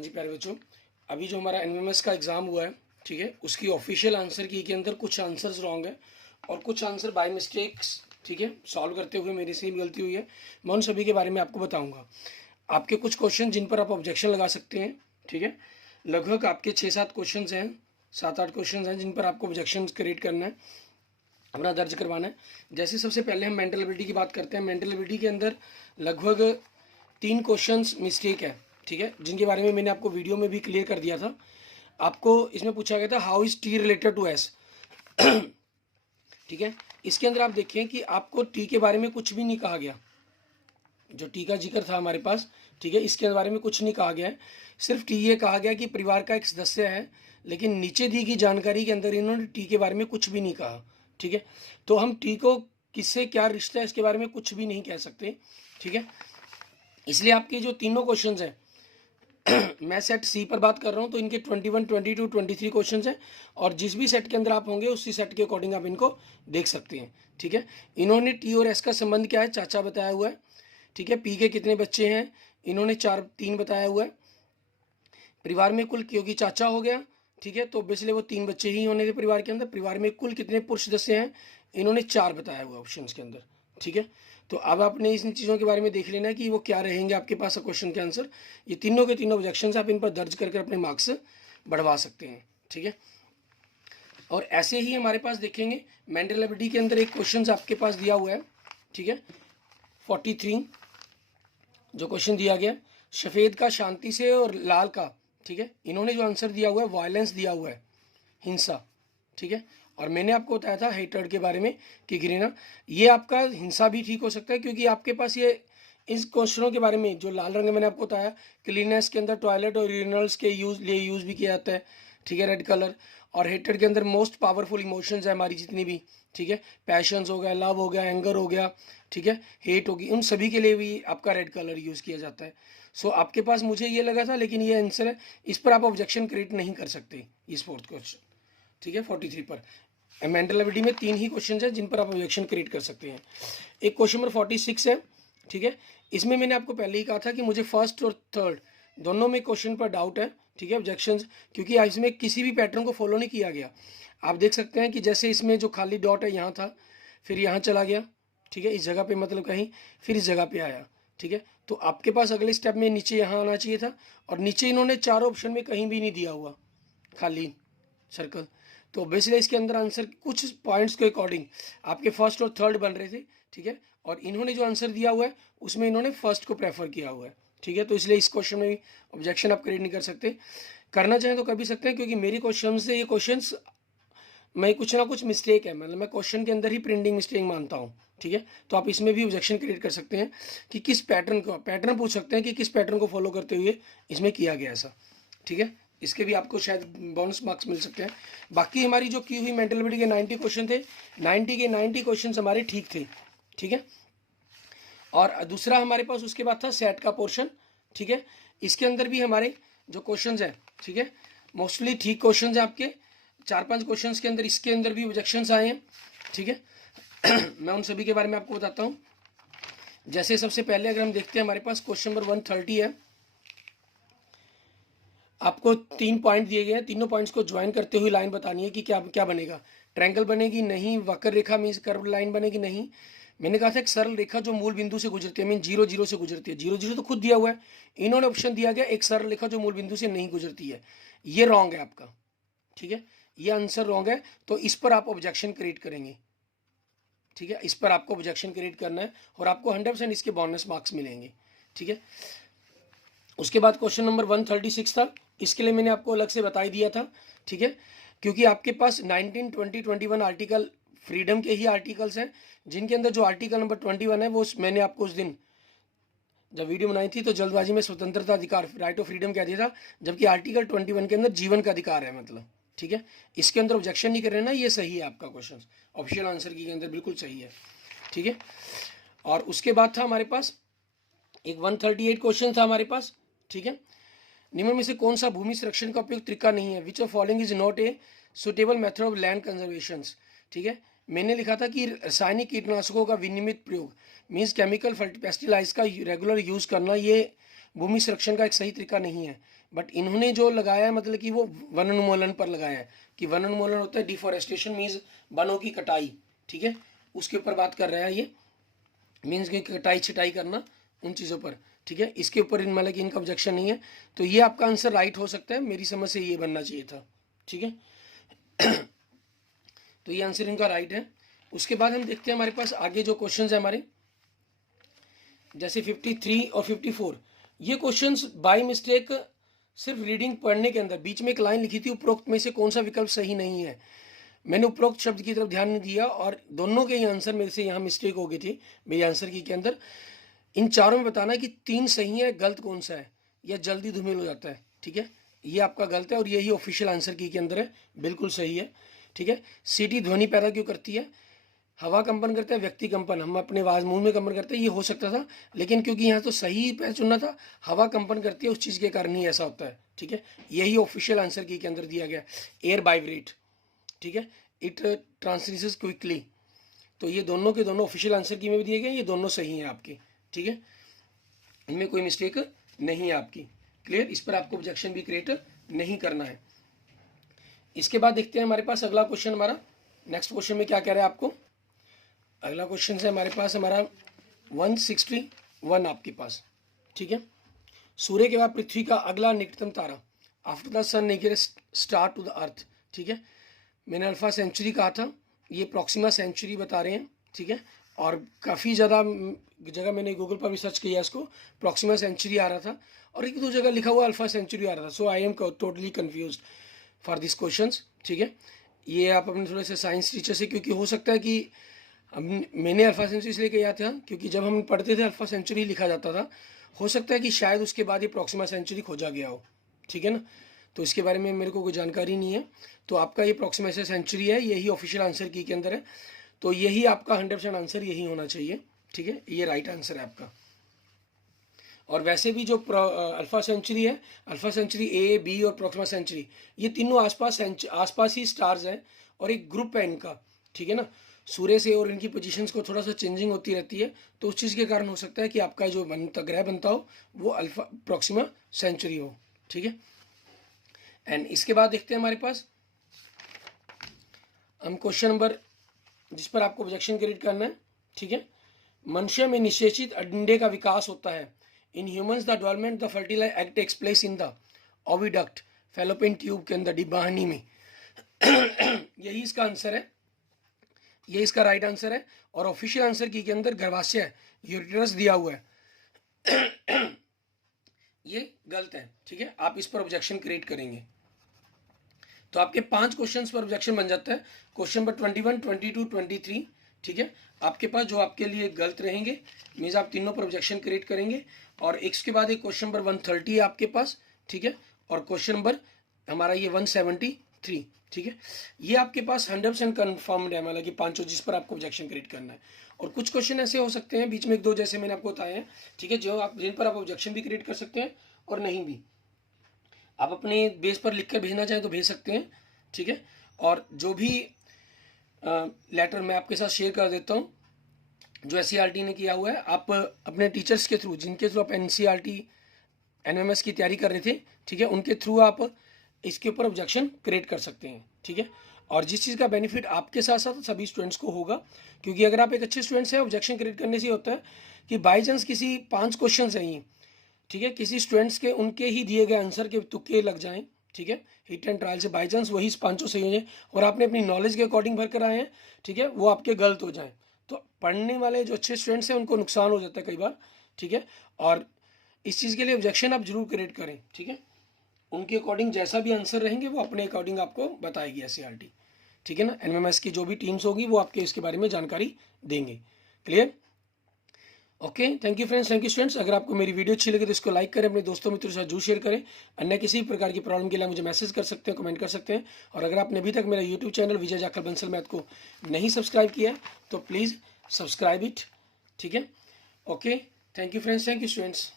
हाँ जी प्यारे बच्चों, अभी जो हमारा एनएमएस का एग्ज़ाम हुआ है, ठीक है, उसकी ऑफिशियल आंसर की के अंदर कुछ आंसर्स रॉन्ग है और कुछ आंसर बाय मिस्टेक्स, ठीक है, सॉल्व करते हुए मेरे से भी गलती हुई है। मैं उन सभी के बारे में आपको बताऊंगा। आपके कुछ क्वेश्चन जिन पर आप ऑब्जेक्शन लगा सकते हैं, ठीक है, लगभग आपके 6-7 क्वेश्चन हैं, 7-8 क्वेश्चन हैं जिन पर आपको ऑब्जेक्शन क्रिएट करना है, अपना दर्ज करवाना है। जैसे सबसे पहले हम मेंटल एबिलिटी की बात करते हैं। मेंटल एबिलिटी के अंदर लगभग 3 क्वेश्चंस मिस्टेक है, ठीक है, जिनके बारे में मैंने आपको वीडियो में भी क्लियर कर दिया था। आपको इसमें पूछा गया था how is T related to S, ठीक है। इसके अंदर आप देखें कि आपको टी के बारे में कुछ भी नहीं कहा गया। जो टी का जिक्र था हमारे पास, ठीक है, इसके बारे में कुछ नहीं कहा गया है। सिर्फ टी ये कहा गया कि परिवार का एक सदस्य है, लेकिन नीचे दी गई जानकारी के अंदर इन्होंने टी के बारे में कुछ भी नहीं कहा, ठीक है। तो हम टी को किससे क्या रिश्ता है इसके बारे में कुछ भी नहीं कह सकते, ठीक है। इसलिए आपके जो तीनों क्वेश्चन हैं मैं सेट सी पर बात कर रहा हूँ, तो इनके 21, 22, 23 क्वेश्चन हैं और जिस भी सेट के अंदर आप होंगे उसी सेट के अकॉर्डिंग आप इनको देख सकते हैं, ठीक है। इन्होंने टी और एस का संबंध क्या है, चाचा बताया हुआ है, ठीक है। पी के कितने बच्चे हैं, इन्होंने 3 बताया हुआ है। परिवार में कुल, क्योंकि चाचा हो गया, ठीक है, तो ऑब्वियसली वो 3 बच्चे ही होने थे परिवार के अंदर। परिवार में कुल कितने पुरुष सदस्य हैं, इन्होंने 4 बताया हुआ ऑप्शन के अंदर, ठीक है। तो अब आपने इन चीज़ों के बारे में देख लेना कि वो क्या रहेंगे आपके पास क्वेश्चन के आंसर। ये तीनों के तीनों ऑब्जेक्शन आप इन पर दर्ज करके अपने मार्क्स बढ़वा सकते हैं, ठीक है। और ऐसे ही हमारे पास देखेंगे मेंटल एबिलिटी के अंदर एक क्वेश्चन आपके पास दिया हुआ है, ठीक है, 43 जो क्वेश्चन दिया गया, सफ़ेद का शांति से और लाल का, ठीक है, इन्होंने जो आंसर दिया हुआ है वायलेंस दिया हुआ है, हिंसा, ठीक है। और मैंने आपको बताया था हेटर्ड के बारे में कि घृणा, ये आपका हिंसा भी ठीक हो सकता है, क्योंकि आपके पास ये इस क्वेश्चनों के बारे में जो लाल रंग मैंने आपको बताया, क्लीननेस के अंदर टॉयलेट और यूरिनल्स के लिए यूज़ भी किया जाता है, ठीक है, रेड कलर। और हेटर्ड के अंदर मोस्ट पावरफुल इमोशंस है हमारी जितनी भी, ठीक है, पैशंस हो गया, लव हो गया, एंगर हो गया, ठीक है, हेट होगी, उन सभी के लिए भी आपका रेड कलर यूज़ किया जाता है। सो आपके पास मुझे ये लगा था, लेकिन ये आंसर है, इस पर आप ऑब्जेक्शन क्रिएट नहीं कर सकते इस फोर्थ क्वेश्चन, ठीक है, 43 पर। मेंटल एबिलिटी में 3 ही क्वेश्चन है जिन पर आप ऑब्जेक्शन क्रिएट कर सकते हैं। एक क्वेश्चन नंबर 46 है, ठीक है, इसमें मैंने आपको पहले ही कहा था कि मुझे फर्स्ट और थर्ड दोनों में क्वेश्चन पर डाउट है, ठीक है, ऑब्जेक्शंस, क्योंकि इसमें किसी भी पैटर्न को फॉलो नहीं किया गया। आप देख सकते हैं कि जैसे इसमें जो खाली डॉट है यहाँ था, फिर यहाँ चला गया, ठीक है, इस जगह पे मतलब कहीं, फिर इस जगह पे आया, ठीक है। तो आपके पास अगले स्टेप में नीचे यहाँ आना चाहिए था, और नीचे इन्होंने 4 ऑप्शन में कहीं भी नहीं दिया हुआ खाली सर्कल। तो ऑब्वियसली इसके अंदर आंसर कुछ पॉइंट्स के अकॉर्डिंग आपके फर्स्ट और थर्ड बन रहे थे, ठीक है, और इन्होंने जो आंसर दिया हुआ है उसमें इन्होंने फर्स्ट को प्रेफर किया हुआ है, ठीक है। तो इसलिए इस क्वेश्चन में भी ऑब्जेक्शन आप क्रिएट नहीं कर सकते। करना चाहें तो कर भी सकते हैं, क्योंकि मेरी क्वेश्चन से ये क्वेश्चंस मैं कुछ ना कुछ मिस्टेक है, मतलब मैं क्वेश्चन के अंदर ही प्रिंटिंग मिस्टेक मानता हूँ, ठीक है। तो आप इसमें भी ऑब्जेक्शन क्रिएट कर सकते हैं कि किस पैटर्न को, पैटर्न पूछ सकते हैं कि किस पैटर्न को फॉलो करते हुए इसमें किया गया ऐसा, ठीक है। इसके भी आपको शायद बोनस मार्क्स मिल सकते हैं। बाकी हमारी जो की हुई मेंटल एबिलिटी के 90 क्वेश्चन थे, 90 के 90 क्वेश्चन हमारे ठीक थे, ठीक है। और दूसरा हमारे पास उसके बाद था सेट का पोर्शन, ठीक है। इसके अंदर भी हमारे जो क्वेश्चन हैं, ठीक है, मोस्टली ठीक क्वेश्चन हैं आपके। 4-5 क्वेश्चन के अंदर इसके अंदर भी ऑब्जेक्शंस आए हैं, ठीक है। मैं उन सभी के बारे में आपको बताता हूँ। जैसे सबसे पहले अगर हम देखते हैं, हमारे पास क्वेश्चन नंबर 130 है। आपको 3 पॉइंट दिए गए हैं, तीनों पॉइंट्स को ज्वाइन करते हुए लाइन बतानी है कि क्या क्या बनेगा। ट्रायंगल बनेगी नहीं, वक्र रेखा मीन्स कर्व लाइन बनेगी नहीं। मैंने कहा था एक सरल रेखा जो मूल बिंदु से गुजरती है, मीन 0, 0 से गुजरती है। 0, 0 तो खुद दिया हुआ है, इन्होंने ऑप्शन दिया गया एक सरल रेखा जो मूल बिंदु से नहीं गुजरती है। ये रॉन्ग है आपका, ठीक है, ये आंसर रॉन्ग है। तो इस पर आप ऑब्जेक्शन क्रिएट करेंगे, ठीक है, इस पर आपको ऑब्जेक्शन क्रिएट करना है और आपको 100% इसके बोनस मार्क्स मिलेंगे, ठीक है। उसके बाद क्वेश्चन नंबर 136 था, इसके लिए मैंने आपको अलग से बता ही दिया था, ठीक है, क्योंकि आपके पास 19, 20, 21 आर्टिकल फ्रीडम के ही आर्टिकल्स हैं, जिनके अंदर जो आर्टिकल नंबर 21 है वो मैंने आपको उस दिन जब वीडियो बनाई थी तो जल्दबाजी में स्वतंत्रता अधिकार, राइट ऑफ फ्रीडम कह दिया था, जबकि आर्टिकल 21 के अंदर जीवन का अधिकार है, मतलब, ठीक है। इसके अंदर ऑब्जेक्शन नहीं कर रहे ना, ये सही है आपका क्वेश्चन, ऑप्शनल आंसर की के अंदर बिल्कुल सही है, ठीक है। और उसके बाद था हमारे पास एक 138 क्वेश्चन था हमारे पास, ठीक है। निम्न में से कौन सा भूमि संरक्षण का उपयुक्त तरीका नहीं है, which of following is not a suitable method of land conservation, ठीक है। मैंने लिखा था कि रासायनिक कीटनाशकों का विनियमित प्रयोग मीन्स केमिकल पेस्टिसाइड्स का रेगुलर यूज़ करना, ये भूमि संरक्षण का एक सही तरीका नहीं है। बट इन्होंने जो लगाया है मतलब कि वो वन उन्मूलन पर लगाया है कि वन उन्मूलन होता है डिफॉरेस्टेशन मीन्स वनों की कटाई, ठीक है, उसके ऊपर बात कर रहा है ये, मीन्स की कटाई छटाई करना उन चीज़ों पर, ठीक है। इसके ऊपर मतलब कि इनका ऑब्जेक्शन नहीं है, तो ये आपका आंसर राइट हो सकता है, मेरी समझ से ये बनना चाहिए था, ठीक है। तो ये आंसर इनका राइट है। उसके बाद हम देखते हैं हमारे पास आगे जो क्वेश्चन है हमारे, जैसे 53 और 54, ये क्वेश्चंस बाय मिस्टेक सिर्फ रीडिंग पढ़ने के अंदर बीच में एक लाइन लिखी थी, उपरोक्त में से कौन सा विकल्प सही नहीं है, मैंने उपरोक्त शब्द की तरफ ध्यान नहीं दिया और दोनों के ही आंसर मेरे से यहाँ मिस्टेक हो गई थी मेरी आंसर की के अंदर। इन चारों में बताना है कि 3 सही है, गलत कौन सा है, या जल्दी धूमिल हो जाता है, ठीक है, ये आपका गलत है और यही ऑफिशियल आंसर की के अंदर है, बिल्कुल सही है, ठीक है। सीटी ध्वनि पैदा क्यों करती है, हवा कंपन करता है, व्यक्ति कंपन, हम अपने आवाज मुंह में कंपन करते हैं, ये हो सकता था, लेकिन क्योंकि यहाँ तो सही पैर चुनना था, हवा कंपन करती है उस चीज़ के कारण ही ऐसा होता है, ठीक है, यही ऑफिशियल आंसर की के अंदर दिया गया। एयर वाइब्रेट, ठीक है, इट ट्रांसमिट्स क्विकली, तो ये दोनों के दोनों ऑफिशियल आंसर की में भी दिए गए, ये दोनों सही हैं आपके, ठीक है, इनमें कोई मिस्टेक नहीं है आपकी, क्लियर, इस पर आपको ऑब्जेक्शन भी क्रिएट नहीं करना है। इसके बाद देखते हैं हमारे पास अगला क्वेश्चन, हमारा नेक्स्ट क्वेश्चन में क्या कह रहा है आपको, अगला क्वेश्चन है हमारे पास हमारा 161 आपके पास, ठीक है। सूर्य के बाद पृथ्वी का अगला निकटतम तारा after the sun nearest star to the earth, ठीक है, मैंने अल्फा सेंचुरी कहा था, ये प्रॉक्सिमा सेंचुरी बता रहे हैं, ठीक है, और काफ़ी ज़्यादा जगह मैंने गूगल पर भी सर्च किया इसको, प्रॉक्सिमा सेंचुरी आ रहा था और एक दो जगह लिखा हुआ अल्फा सेंचुरी आ रहा था, so I am totally confuse for this questions, ठीक है। ये आप अपने थोड़े से साइंस टीचर से, क्योंकि हो सकता है कि मैंने अल्फा सेंचुरी इसलिए किया था क्योंकि जब हम पढ़ते थे अल्फा सेंचुरी लिखा जाता था, हो सकता है कि शायद उसके बाद ये प्रॉक्सिमा सेंचुरी खोजा गया हो, ठीक है ना, तो इसके बारे में मेरे को कोई जानकारी नहीं है। तो आपका ये प्रॉक्सिमा सेंचुरी है, यही ऑफिशियल आंसर की के अंदर है, तो यही आपका 100% आंसर यही होना चाहिए, ठीक है, ये राइट आंसर है आपका। और वैसे भी जो अल्फा सेंचुरी है, अल्फा सेंचुरी ए, बी और प्रॉक्सिमा सेंचुरी, ये तीनों आसपास ही स्टार्स हैं और एक ग्रुप है इनका, ठीक है ना, सूर्य से, और इनकी पोजीशंस को थोड़ा सा चेंजिंग होती रहती है, तो उस चीज़ के कारण हो सकता है कि आपका जो ग्रह बनता हो वो अल्फा प्रॉक्सिमा सेंचुरी हो, ठीक है। एंड इसके बाद देखते हैं हमारे पास हम क्वेश्चन नंबर, जिस पर आपको ऑब्जेक्शन क्रिएट करना है, ठीक है। मनुष्य में निषेचित अंडे का विकास होता है, in humans the development the fertilize egg takes place in the oviduct fallopian tube के अंदर, डिब्बाहनी में। यही इसका आंसर है, ये इसका राइट आंसर है, और ऑफिशियल आंसर की के अंदर गर्भाशय है, यूटेरस दिया हुआ है, ये गलत है, ठीक है, आप इस पर ऑब्जेक्शन क्रिएट करेंगे तो आपके 5 क्वेश्चंस पर ऑब्जेक्शन बन जाता है, क्वेश्चन नंबर 21, 22, 23, ठीक है, आपके पास जो आपके लिए गलत रहेंगे, मीन्स आप तीनों पर ऑब्जेक्शन क्रिएट करेंगे, और इसके बाद एक क्वेश्चन नंबर 130 है आपके पास, ठीक है, और क्वेश्चन नंबर हमारा ये 173, ठीक है, ये आपके पास 100% कन्फर्म्ड है, मतलब कि 5 जिस पर आपको ऑब्जेक्शन क्रिएट करना है। और कुछ क्वेश्चन ऐसे हो सकते हैं बीच में 1-2 जैसे मैंने आपको बताए हैं, ठीक है, जो आप जिन पर आप ऑब्जेक्शन भी क्रिएट कर सकते हैं और नहीं भी, आप अपने बेस पर लिख कर भेजना चाहें तो भेज सकते हैं, ठीक है। और जो भी लेटर मैं आपके साथ शेयर कर देता हूँ जो SCERT ने किया हुआ है, आप अपने टीचर्स के थ्रू, जिनके थ्रू आप NCERT NMS की तैयारी कर रहे थे, ठीक है, उनके थ्रू आप इसके ऊपर ऑब्जेक्शन क्रिएट कर सकते हैं, ठीक है। और जिस चीज़ का बेनिफिट आपके साथ साथ सभी स्टूडेंट्स को होगा, क्योंकि अगर आप एक अच्छे स्टूडेंट्स हैं, ऑब्जेक्शन क्रिएट करने से होता है कि बाई चांस किसी 5 क्वेश्चन हैं ये, ठीक है, किसी स्टूडेंट्स के उनके ही दिए गए आंसर के तुक्के लग जाएं, ठीक है, हिट एंड ट्रायल से बाई चांस वही 5 सही हो जाए और आपने अपनी नॉलेज के अकॉर्डिंग भर कर आए हैं, ठीक है, वो आपके गलत हो जाएं, तो पढ़ने वाले जो अच्छे स्टूडेंट्स हैं उनको नुकसान हो जाता है कई बार, ठीक है। और इस चीज़ के लिए ऑब्जेक्शन आप जरूर क्रिएट करें, ठीक है, उनके अकॉर्डिंग जैसा भी आंसर रहेंगे वो अपने अकॉर्डिंग आपको बताएगी SCERT, ठीक है ना, NMS की जो भी टीम्स होगी वो आपके इसके बारे में जानकारी देंगे, clear, okay. Thank you friends, thank you students. अगर आपको मेरी वीडियो अच्छी लगे तो इसको लाइक करें, अपने दोस्तों मित्रों के साथ जरूर शेयर करें। अन्य किसी भी प्रकार की प्रॉब्लम के लिए मुझे मैसेज कर सकते हैं, कमेंट कर सकते हैं। और अगर आपने अभी तक मेरा यूट्यूब चैनल विजय जाखड़ बंसल मैथ को नहीं सब्सक्राइब किया तो प्लीज़ सब्सक्राइब इट, ठीक है, okay. Thank you friends, thank you students.